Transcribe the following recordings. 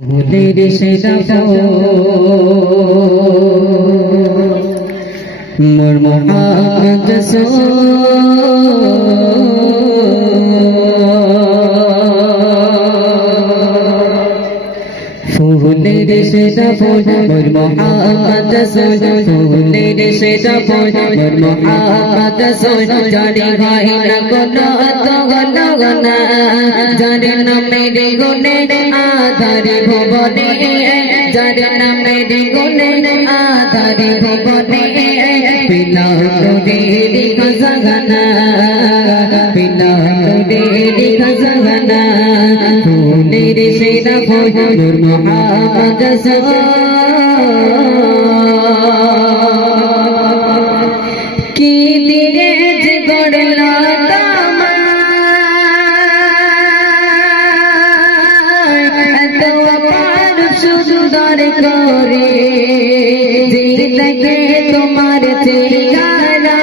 ফুলের সেটা মোর মহাজ সেটা ফুল মোর মহাজ ফুলের সেটা ফুল মোর মহাজ জানি হয় না কোনো তো গনা গনা জানি না মেরে গুনে আধারে ভুবনে যার নামের গুনে আধারে ভুবনে পিলা তোরে খজানা পিলা তোরে খজানা ফুলের সেরা ফুল মোহাম্মদ কি দিরে যে গড়লা পার সুন্দর করে জিন্দগে তোমার ঠিকানা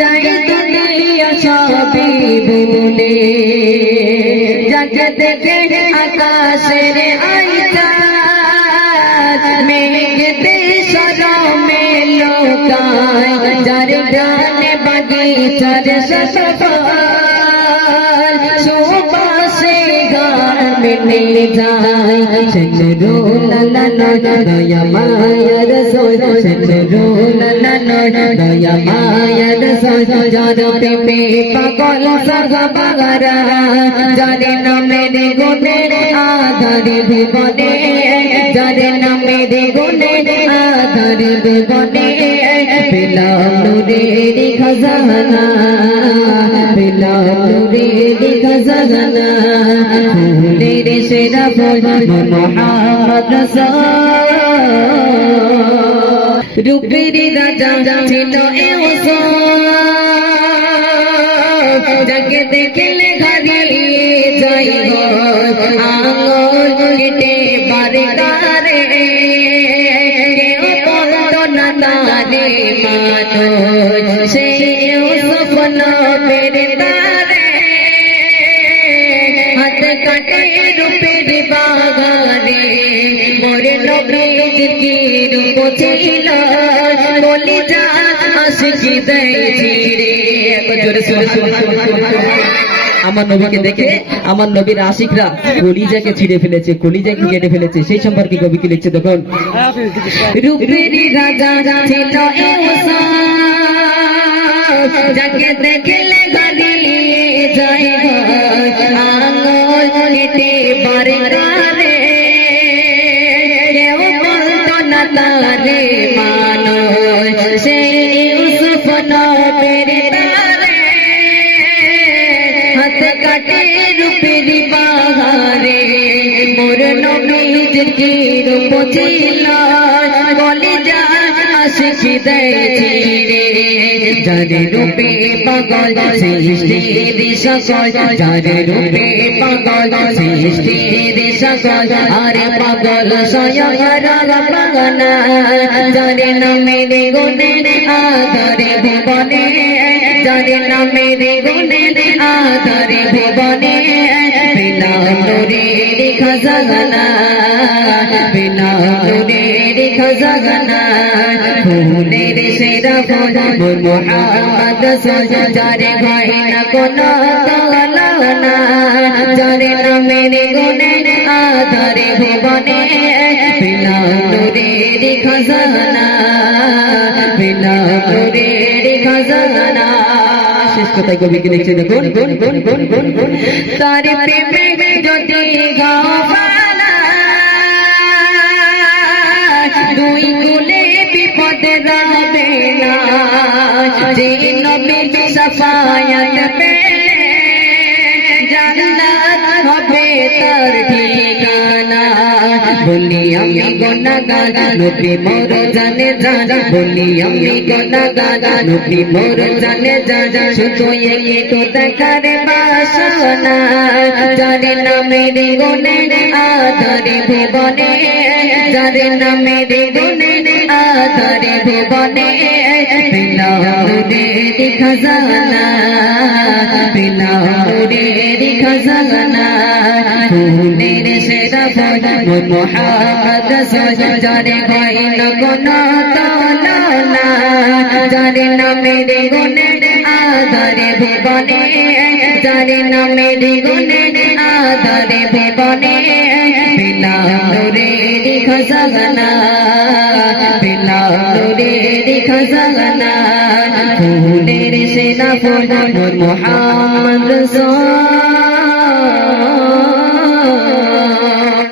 যাই দুনিয়া সবই ভুলে जगत के आकाश रे आईता मेरे देशों में लोग जारे जाने बगीचा जैसा सफ़ा। মিটে যায় সচরো লালা দয়া পাগল সগা বাগারা জানে নামের গুণে আধারে ভুবনে জানে নামের গুণে আধারে ভুবনে পেলাম নুরের খজানা পেলাম নুরের খজানা ফুলের সেরা ফুল মোহাম্মদ রসূল রূপের রাজা ছিল এ যাকে দেখলে হারিয়ে যাই আঙুল কেটে পেরে তারে হাত কাটে রূপের বাগানে মোরে নবীর কি রূপ ছিল বলি যা আশিকি দেয় রে জোরে আমার নবীকে দেখে আমার নবীর আশিকরা কলিজাকে ছিঁড়ে ফেলেছে কলিজাকে কেটে ফেলেছে সেই সম্পর্কে কবি কি লিখছে দেখুন? রূপের রাজা ছিল যাকে দেখলে গালিয়ে যায় আঙুল কেটে বারে তারে। কেউ বলতো না তারে মানুষ, সে ইউসুফ নবের তারে। হাত যা আশিকি দেয় রে যারে রূপে পাগল সৃষ্টি সকল যারে রূপে পাগল সৃষ্টি সকল আরে পাগল স্বয়ং রাগ পাগনা যারে নামের গুণে আদরে ভুবনে যারে নামের গুণে আদরে ভুবনে বিনা নুরের খজানা বিনা নুরের খজানা ফুলের সেরা না কোনো তলনা যারে নামের গুণে আদরে ভুবনে বিনা নুরের খজানা বিনা নুরের খজানা শেষ কথায় কবিকে লিখছে দেখুন, গুন গুন গুন গুন গুন তার প্রেমে যদি গাওয়ালা বিপদে রাবে না যে নবী সফায়াত পেলে জান্নাত হবে তার ঠিকানা বলি আমি গোনা গানা নবী মোর জানে জানা বলি আমি গোনা গানা নবী মোর জানে জানা শুধু একটু দেখার বাসনা জানে না মেরে গুনে আধারে ভুবনে জানে না মেরে গুনে আধারে ভুবনে বিনা রে খজানা বিনা রে খজানা ফুলের সেরা ফুল মোর মোহাম্মদ হয় না কোনো তলনা যারে নামের গুণে আধারে ভুবনে যারে নামের গুণে আধারে ভুবনে। বিনা নুরের খসগনা বিনা খসগনা ফুলের সেনা ফুল মোহাম্মদ